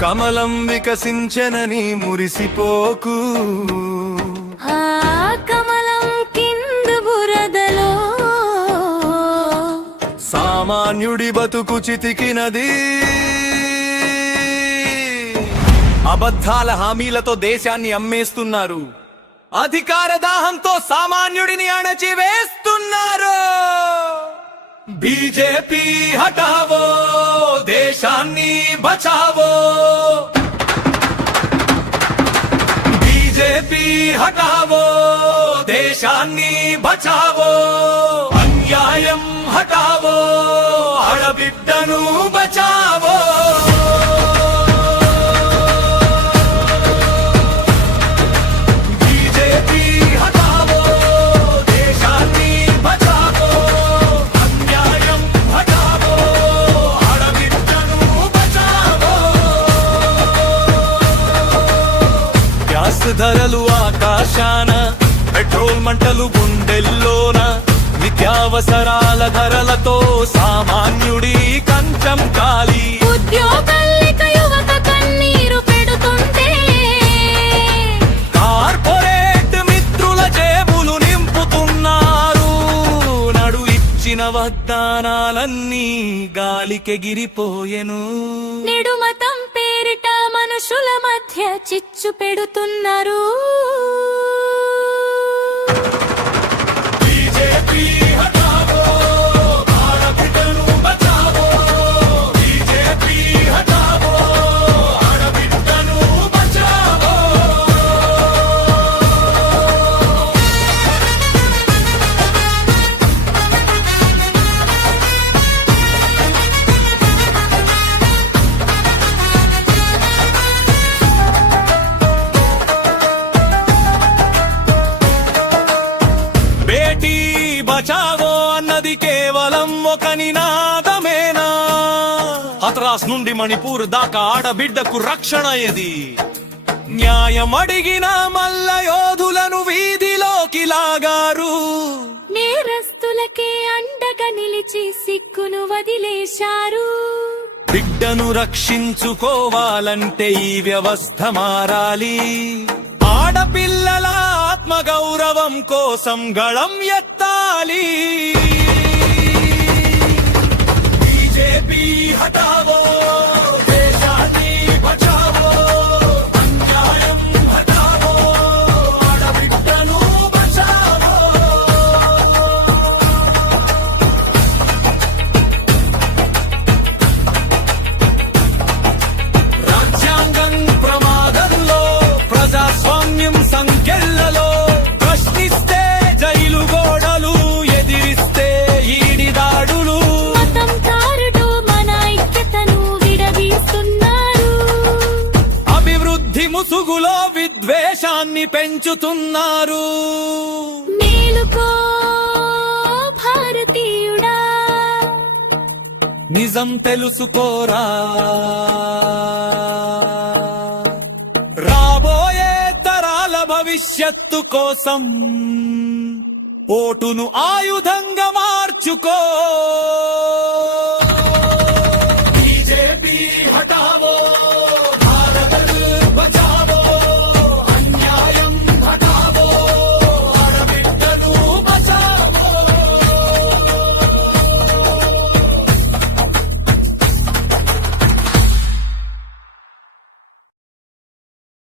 కమలం వికసించనని మురిసిపోకు. కమలం కింద బురదలో సామాన్యుడి బతుకు చితికినది. అబద్ధాల హామీలతో దేశాన్ని అమ్మేస్తున్నారు. అధికార దాహంతో సామాన్యుడిని అణచివేస్తున్నారు. బీజేపీ హటావో దేశాన్ని బచావో? బీజేపీ హటావో? దేశాన్ని బచావో? అన్యాయం హటావో? ధరలు ఆకాశాన పెట్రోల్ మంటలు గుండెల్లోన నిత్యావసరాల ధరలతో సామాన్యుడి కంచం కాలి ఉద్యోగల్లిక యువత కన్నీరు మనుషుల మధ్య చిచ్చు పెడుతున్నారు. బచావో అన్నది కేవలం ఒక నినాదమేనా? హతరాస్ నుండి మణిపూర్ దాకా ఆడబిడ్డకు రక్షణ ఏది? న్యాయం అడిగిన మల్ల యోధులను వీధిలోకి లాగారు. నేరస్తులకే అండగా నిలిచి సిగ్గును వదిలేశారు. బిడ్డను రక్షించుకోవాలంటే ఈ వ్యవస్థ మారాలి. ఆడపిల్లల ఆత్మగౌరవం కోసం గళం ఎత్తాలి బీజేపీ హటావో ముసుగులో విద్వేషాన్ని పెంచుతున్నారు. భారతీయుడా. నిజం తెలుసుకోరా. రాబోయే తరాల భవిష్యత్తు కోసం ఓటును ఆయుధంగా మార్చుకో.